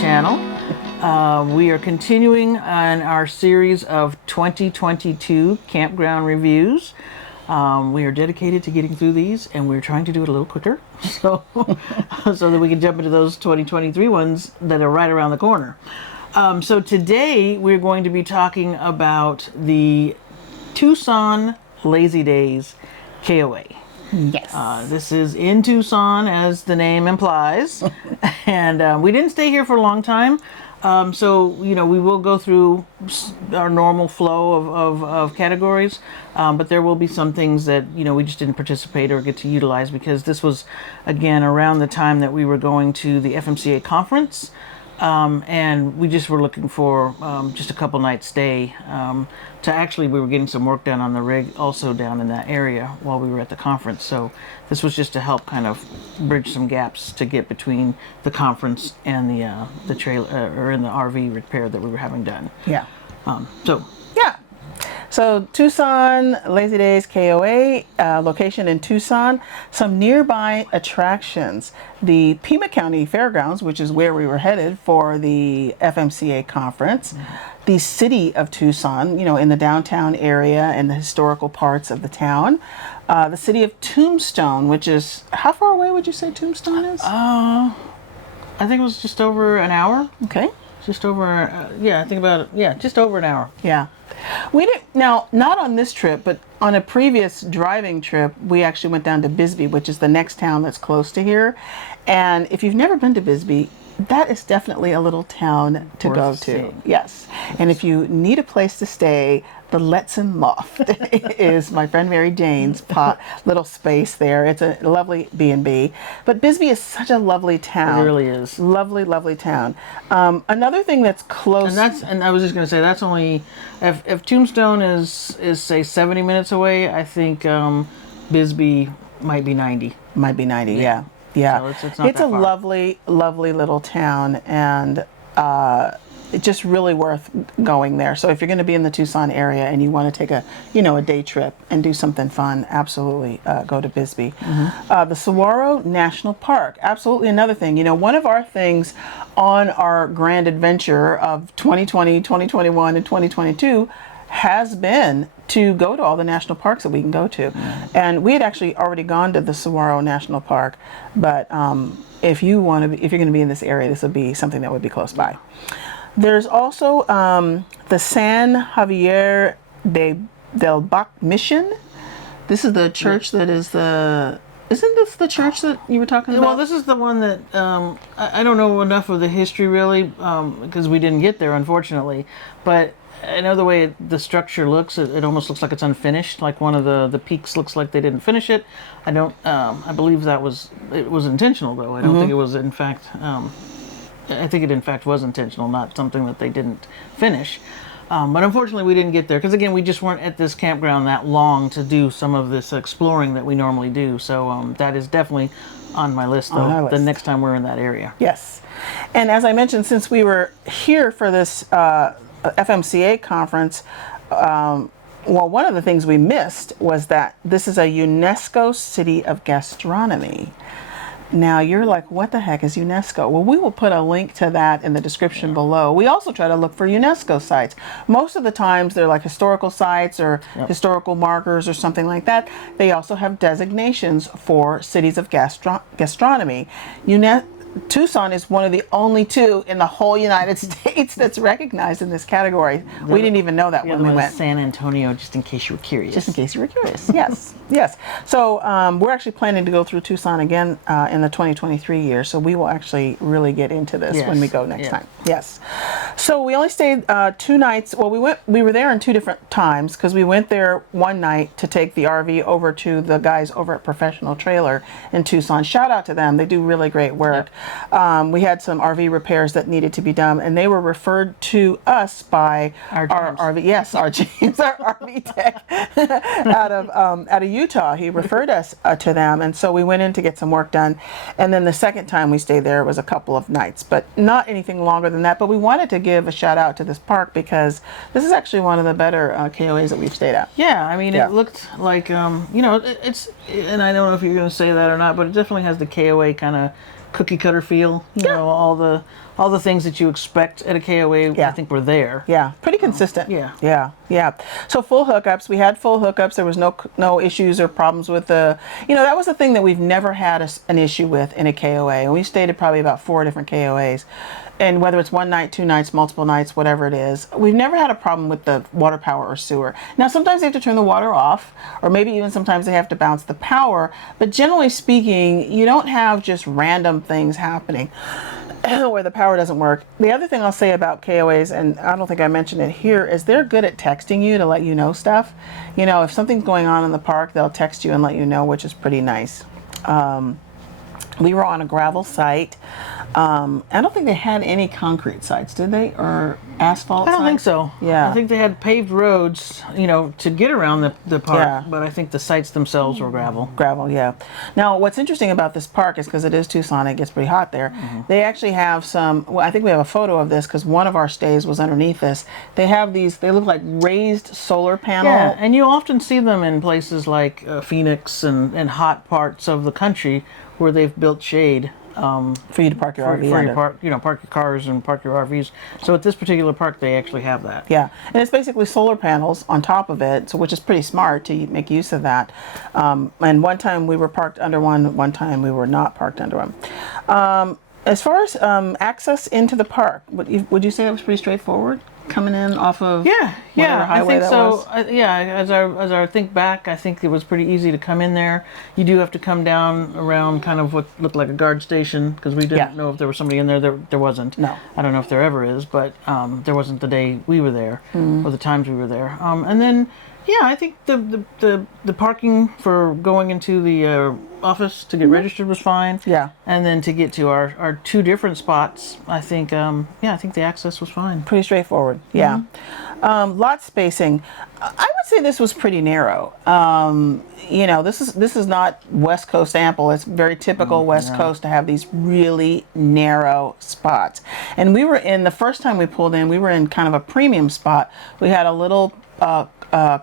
channel. We are continuing on our series of 2022 campground reviews. We are dedicated to getting through these, and we're trying to do it a little quicker so that we can jump into those 2023 ones that are right around the corner. So today we're going to be talking about the Tucson Lazydays KOA. Yes. This is in Tucson, as the name implies, and we didn't stay here for a long time. So, we will go through our normal flow of categories, but there will be some things that, we just didn't participate or get to utilize because this was, again, around the time that we were going to the FMCA conference, and we just were looking for just a couple nights stay. We were getting some work done on the rig also down in that area while we were at the conference. So this was just to help kind of bridge some gaps to get between the conference and the trailer or in the RV repair that we were having done. Yeah. So Tucson Lazydays KOA, location in Tucson. Some nearby attractions: the Pima County Fairgrounds, which is where we were headed for the FMCA conference. The city of Tucson, in the downtown area and the historical parts of the town. The city of Tombstone, which is, how far away would you say Tombstone is? I think it was just over an hour. Okay. Just over, just over an hour. Yeah. We didn't, now, not on this trip, but on a previous driving trip, we actually went down to Bisbee, which is the next town that's close to here. And if you've never been to Bisbee, that is definitely a little town to go to. Yes. And if you need a place to stay, the Letson Loft is my friend Mary Jane's little space there. It's a lovely B&B. But Bisbee is such a lovely town. It really is. Lovely, lovely town. Another thing that's close. And I was just going to say, that's only, if Tombstone is say 70 minutes away, I think Bisbee might be 90. Might be 90, yeah. Yeah, so it's not it's that a far. lovely, lovely little town, and it's just really worth going there. So if you're going to be in the Tucson area and you want to take a day trip and do something fun, absolutely go to Bisbee. The Saguaro National Park, absolutely another thing. One of our things on our grand adventure of 2020, 2021, and 2022 has been to go to all the national parks that we can go to. And we had actually already gone to the Saguaro National Park, but if you're going to be in this area, this would be something that would be close by. There's also the San Javier del Bac Mission. This is the church that is isn't this the church that you were talking about? Well, this is the one that I don't know enough of the history really, because we didn't get there, unfortunately, but I know the way the structure looks, it almost looks like it's unfinished. Like one of the peaks looks like they didn't finish it. I believe it was intentional though. I don't think it was in fact, I think it in fact was intentional, not something that they didn't finish. But unfortunately we didn't get there because again, we just weren't at this campground that long to do some of this exploring that we normally do. So that is definitely on my list though, the next time we're in that area. Yes. And as I mentioned, since we were here for this FMCA conference, one of the things we missed was that this is a UNESCO City of Gastronomy. Now you're like, what the heck is UNESCO? Well, we will put a link to that in the description below. We also try to look for UNESCO sites. Most of the times they're like historical sites or historical markers or something like that. They also have designations for cities of gastronomy. Tucson is one of the only two in the whole United States that's recognized in this category. We didn't even know that when we went. San Antonio, just in case you were curious. Just in case you were curious, yes. Yes. So we're actually planning to go through Tucson again in the 2023 year, so we will actually really get into this when we go next time. Yes. So we only stayed 2 nights. Well, we were there in 2 different times because we went there one night to take the RV over to the guys over at Professional Trailer in Tucson. Shout out to them. They do really great work. We had some RV repairs that needed to be done, and they were referred to us by our RV. Yes, our James, our RV tech out of Utah. He referred us to them, and so we went in to get some work done. And then the second time we stayed there was a couple of nights, but not anything longer than that. But we wanted to give a shout out to this park because this is actually one of the better KOAs that we've stayed at. Yeah, I mean, it looked like it's, and I don't know if you're going to say that or not, but it definitely has the KOA kind of cookie cutter feel. You know, all Mm-hmm. the things that you expect at a KOA, I think were there. Yeah, pretty consistent. Yeah. Yeah. So full hookups. We had full hookups. There was no issues or problems with the. That was the thing that we've never had an issue with in a KOA. And we stayed at probably about 4 different KOAs. And whether it's one night, 2 nights, multiple nights, whatever it is, we've never had a problem with the water, power, or sewer. Now, sometimes they have to turn the water off, or maybe even sometimes they have to bounce the power. But generally speaking, you don't have just random things happening where the power doesn't work. The other thing I'll say about KOAs, and I don't think I mentioned it here, is they're good at texting you to let you know stuff. If something's going on in the park, they'll text you and let you know, which is pretty nice. We were on a gravel site. I don't think they had any concrete sites, did they? Or asphalt sites? I don't think so. Yeah. I think they had paved roads, to get around the park. Yeah. But I think the sites themselves were gravel. Gravel, yeah. Now, what's interesting about this park is because it is Tucson, it gets pretty hot there. Mm-hmm. They actually have I think we have a photo of this because one of our stays was underneath this. They have these, they look like raised solar panel. Yeah, and you often see them in places like Phoenix and hot parts of the country where they've built shade. For you to park your RV for under. park your cars and park your RVs. So at this particular park, they actually have that. Yeah, and it's basically solar panels on top of it, so which is pretty smart to make use of that. And one time we were parked under one time we were not parked under one. As far as access into the park, would you say that was pretty straightforward? Coming in off of whatever highway I think that so. was? As I think back, I think it was pretty easy to come in there. You do have to come down around kind of what looked like a guard station because we didn't know if there was somebody in there. There wasn't. No. I don't know if there ever is, but there wasn't the day we were there or the times we were there. And then I think the parking for going into the office to get registered was fine. Yeah. And then to get to our 2 different spots, I think I think the access was fine. Pretty straightforward. Yeah. Lot spacing. I would say this was pretty narrow. This is not West Coast ample. It's very typical West Coast to have these really narrow spots. And we were the first time we pulled in, we were in kind of a premium spot. We had a little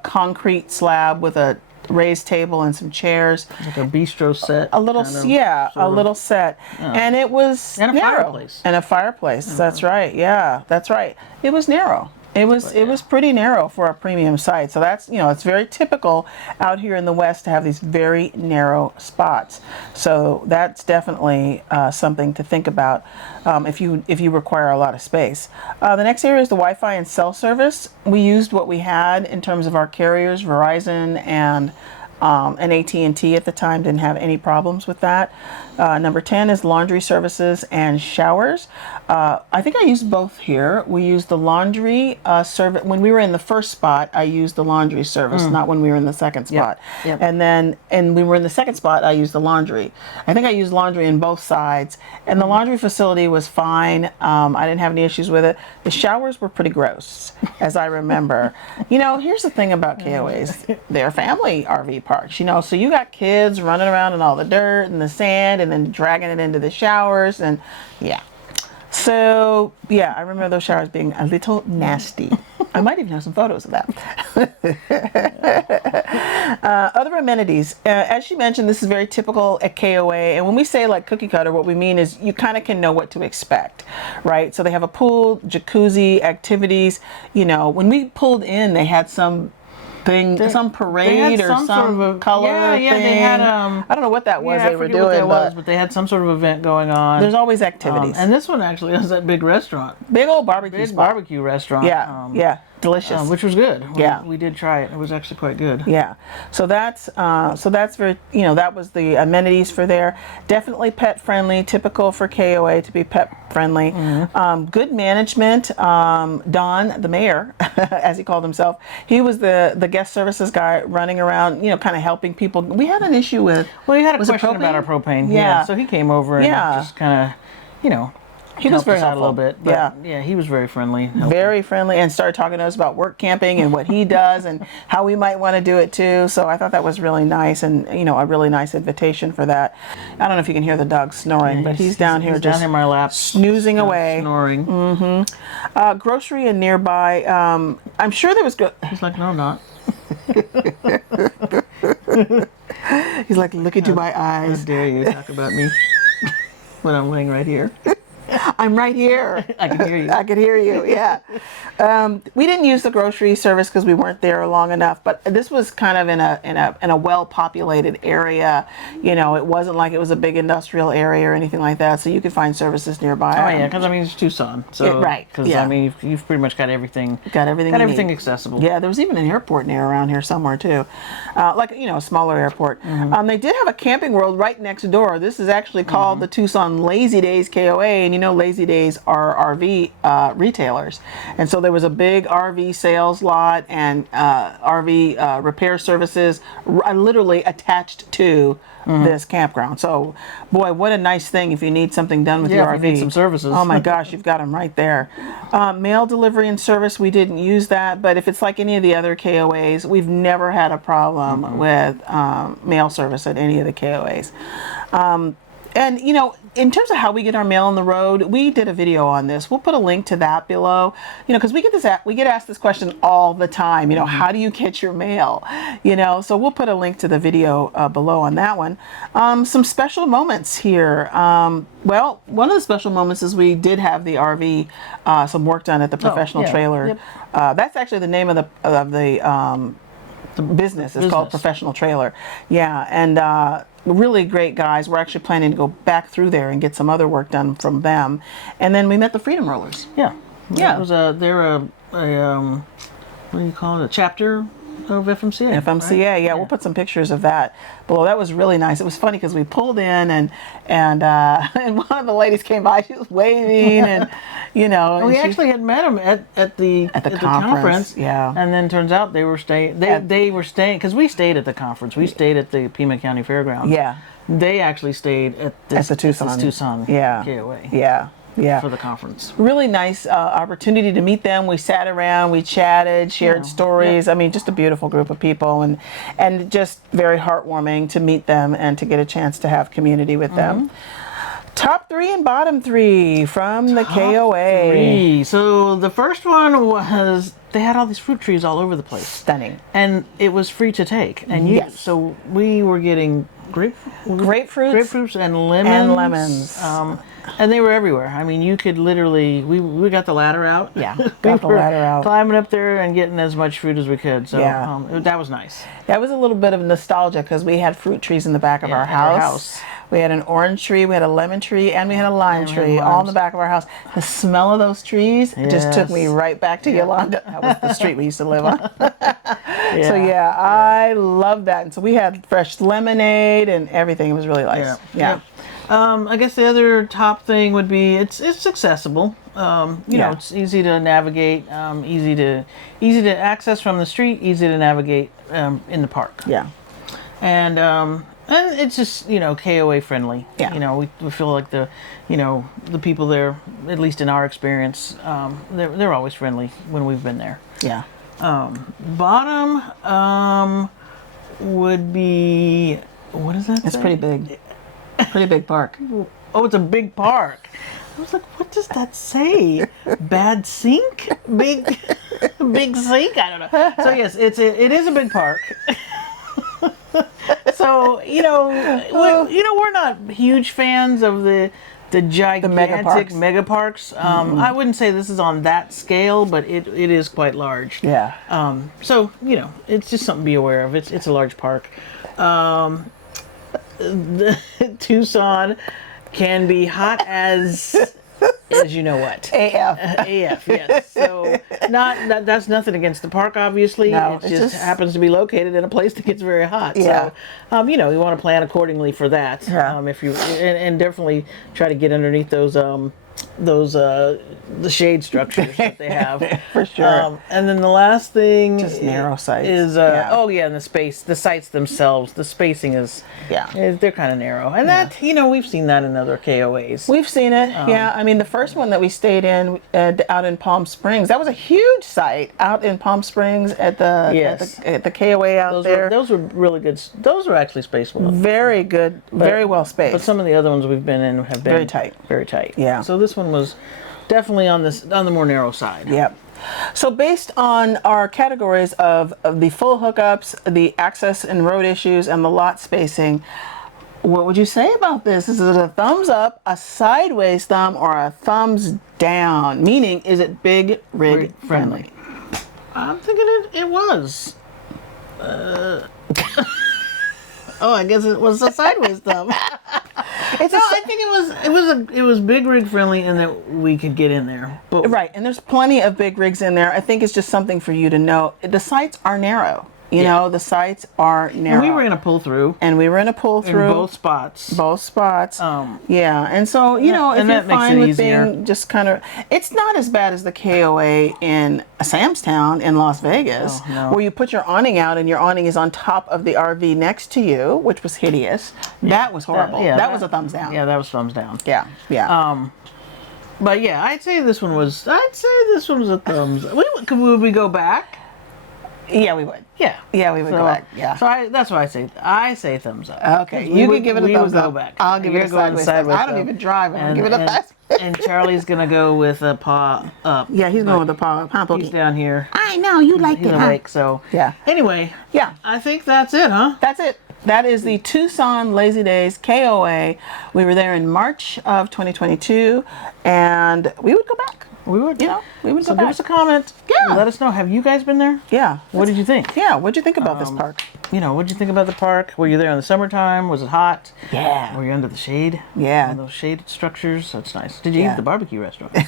concrete slab with a raised table and some chairs. Like a bistro set. A little, a little set. And it was and a narrow. Fireplace. And a fireplace. That's right. Yeah, that's right. It was narrow. It was pretty narrow for a premium site. So that's, it's very typical out here in the West to have these very narrow spots. So that's definitely something to think about if you require a lot of space. The next area is the Wi-Fi and cell service. We used what we had in terms of our carriers, Verizon and AT&T at the time. Didn't have any problems with that. Number 10 is laundry services and showers. I think I used both here. We used the laundry service. When we were in the first spot, I used the laundry service, not when we were in the second spot. Yep. And then, when we were in the second spot, I used the laundry. I think I used laundry in both sides. And the laundry facility was fine. I didn't have any issues with it. The showers were pretty gross, as I remember. Here's the thing about KOAs. They're family RV parks, so you got kids running around in all the dirt and the sand and then dragging it into the showers and so I remember those showers being a little nasty. I might even have some photos of that. Other amenities, as she mentioned, this is very typical at KOA, and when we say like cookie cutter, what we mean is you kind of can know what to expect, right? So they have a pool, jacuzzi, activities. When we pulled in, they had some parade or some sort of a color thing. They had I don't know what that was they were doing, what that was, but they had some sort of event going on. There's always activities. And this one actually has that big restaurant. Big old barbecue spot. Barbecue restaurant. Yeah. Delicious. Which was good. Yeah. We did try it. It was actually quite good. Yeah. So that's very, that was the amenities for there. Definitely pet friendly, typical for KOA to be pet friendly. Good management. Don, the mayor, as he called himself, he was the guest services guy running around, kind of helping people. We had an issue with, well, he had a question about our propane. Yeah. So he came over and just kind of, he was very helpful a little bit. But yeah, he was very friendly. Very friendly, and started talking to us about work camping and what he does and how we might want to do it too. So I thought that was really nice, and a really nice invitation for that. I don't know if you can hear the dog snoring, but he's down here just down in my lap, snoozing away, snoring. Grocery and nearby. I'm sure there was. He's like, no, I'm not. He's like, look into my eyes. How dare you talk about me when I'm laying right here? I'm right here. I can hear you. I could hear you. Yeah. We didn't use the grocery service because we weren't there long enough. But this was kind of in a well-populated area. You know, it wasn't like it was a big industrial area or anything like that. So you could find services nearby. Oh yeah, because I mean it's Tucson, so right. Because Yeah. I mean you've pretty much got everything. Got everything. You need. Accessible. Yeah, there was even an airport near around here somewhere too, like a smaller airport. They did have a camping world right next door. This is actually called the Tucson Lazydays KOA, and Lazydays are RV retailers, and so there was a big RV sales lot and RV repair services literally attached to this campground. So, boy, what a nice thing if you need something done with your RV. If you need some services. Oh my gosh, you've got them right there. Mail delivery and service, we didn't use that, but if it's like any of the other KOAs, we've never had a problem with mail service at any of the KOAs. And in terms of how we get our mail on the road, we did a video on this. We'll put a link to that below. Because we get asked this question all the time. How do you get your mail? So we'll put a link to the video below on that one. Some special moments here. Well, one of the special moments is we did have the RV, some work done at the professional trailer. Yep. That's actually the name of the business. It's called Professional Trailer. Yeah, and really great guys. We're actually planning to go back through there and get some other work done from them. And then we met the Freedom Rollers. Yeah. Yeah. It was they're a what do you call it? A chapter of FMCA. FMCA, right? yeah, we'll put some pictures of that below. That was really nice. It was funny because we pulled in and and one of the ladies came by. She was waving and we actually had met them at the conference. Yeah. And then turns out they were staying. They were staying because we stayed at the conference. We stayed at the Pima County Fairgrounds. Yeah. They actually stayed at the Tucson. Yeah. KOA. Yeah. Yeah. For the conference. Really nice opportunity to meet them. We sat around, we chatted, shared stories. Yeah. I mean, just a beautiful group of people and just very heartwarming to meet them and to get a chance to have community with them. Top 3 and bottom 3 from the KOA. 3. So the first one was they had all these fruit trees all over the place. Stunning. And it was free to take. And so we were getting grapefruits and lemons. And they were everywhere. I mean, you could literally, we got the ladder out. Yeah, got the ladder out. Climbing up there and getting as much fruit as we could. So that was nice. That was a little bit of nostalgia because we had fruit trees in the back of our house. We had an orange tree, we had a lemon tree, and we had a lime tree all in the back of our house. The smell of those trees just took me right back to Yolanda. That was the street we used to live on. So I love that. And so we had fresh lemonade and everything. It was really nice. Yeah. I guess the other top thing would be it's accessible. It's easy to navigate, easy to access from the street, easy to navigate in the park. Yeah. And it's just KOA friendly. Yeah. We feel like the people there, at least in our experience, they're always friendly when we've been there. Yeah. Bottom would be, what is that? It's pretty big. Pretty big park. Oh, it's a big park. I was like, what does that say? Bad sink? Big sink? I don't know. So yes, it is a big park. So we're not huge fans of the gigantic mega parks. I wouldn't say this is on that scale, but it is quite large. Yeah. So it's just something to be aware of. It's a large park. The Tucson can be hot as you know what. AF. AF, yes. So that's nothing against the park, obviously. No, it just happens to be located in a place that gets very hot. Yeah. So, you want to plan accordingly for that. Yeah. If you and definitely try to get underneath those the shade structures that they have. For sure. And then the last thing just narrow sites is and the sites themselves, the spacing is they're kind of narrow, and that we've seen that in other KOAs. We've seen it. I mean, the first one that we stayed in out in Palm Springs, that was a huge site out in Palm Springs at the KOA out there. Those were really good. Those were actually spaced well. Very good, very well spaced. But some of the other ones we've been in have been very tight. Very tight. Yeah. So this one was definitely on the more narrow side. Yep. So based on our categories of the full hookups, the access and road issues, and the lot spacing, What would you say about this? Is it a thumbs up, a sideways thumb, or a thumbs down? Meaning, is it big rig friendly? I'm thinking it was. Oh, I guess it was a sideways thumb. I think it was big rig friendly and that we could get in there. But right, and there's plenty of big rigs in there. I think it's just something for you to know. The sites are narrow. You know, the sites are narrow. And we were in a pull through. And we were in a pull through. In both spots. Both spots. Yeah, and so, you know, if you're fine with being just kind of, it's not as bad as the KOA in Sam's Town in Las Vegas, where you put your awning out and your awning is on top of the RV next to you, which was hideous. That was horrible. That was a thumbs down. Yeah, that was thumbs down. Yeah, yeah. But yeah, I'd say this one was a thumbs. Would we go back? Yeah, we would. Yeah, we would go back. Yeah. So that's why I say thumbs up. Okay, you can give it a thumbs up. Go back. I'll give it a sideways. I don't even drive. I'll give it a thumbs. And Charlie's gonna go with a paw up. Yeah, he's going with a paw up. Huh, he's down here. I know you like it. Awake, so yeah. Anyway, yeah, I think that's it, huh? That's it. That is the Tucson Lazydays KOA. We were there in March of 2022, and we would go back. We would, you know, we would go back. Give us a comment. Yeah. Let us know. Have you guys been there? Yeah. What did you think? Yeah. What did you think about this park? You know, what did you think about the park? Were you there in the summertime? Was it hot? Yeah. Were you under the shade? Yeah. One of those shaded structures. That's nice. Did you eat at the barbecue restaurant? Did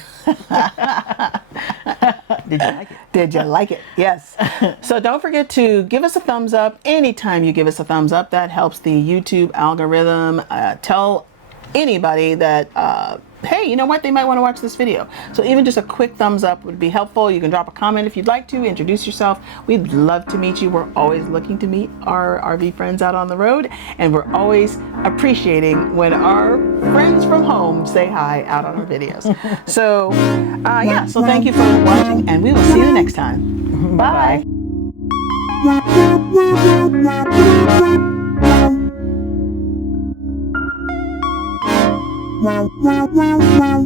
you like it? Did you like it? Yes. So don't forget to give us a thumbs up. Anytime you give us a thumbs up, that helps the YouTube algorithm. Tell anybody that, hey, you know what? They might want to watch this video. So even just a quick thumbs up would be helpful. You can drop a comment if you'd like to. Introduce yourself. We'd love to meet you. We're always looking to meet our RV friends out on the road. And we're always appreciating when our friends from home say hi out on our videos. So, yeah. So thank you for watching. And we will see you next time. Bye. Wow, wow, wow, wow.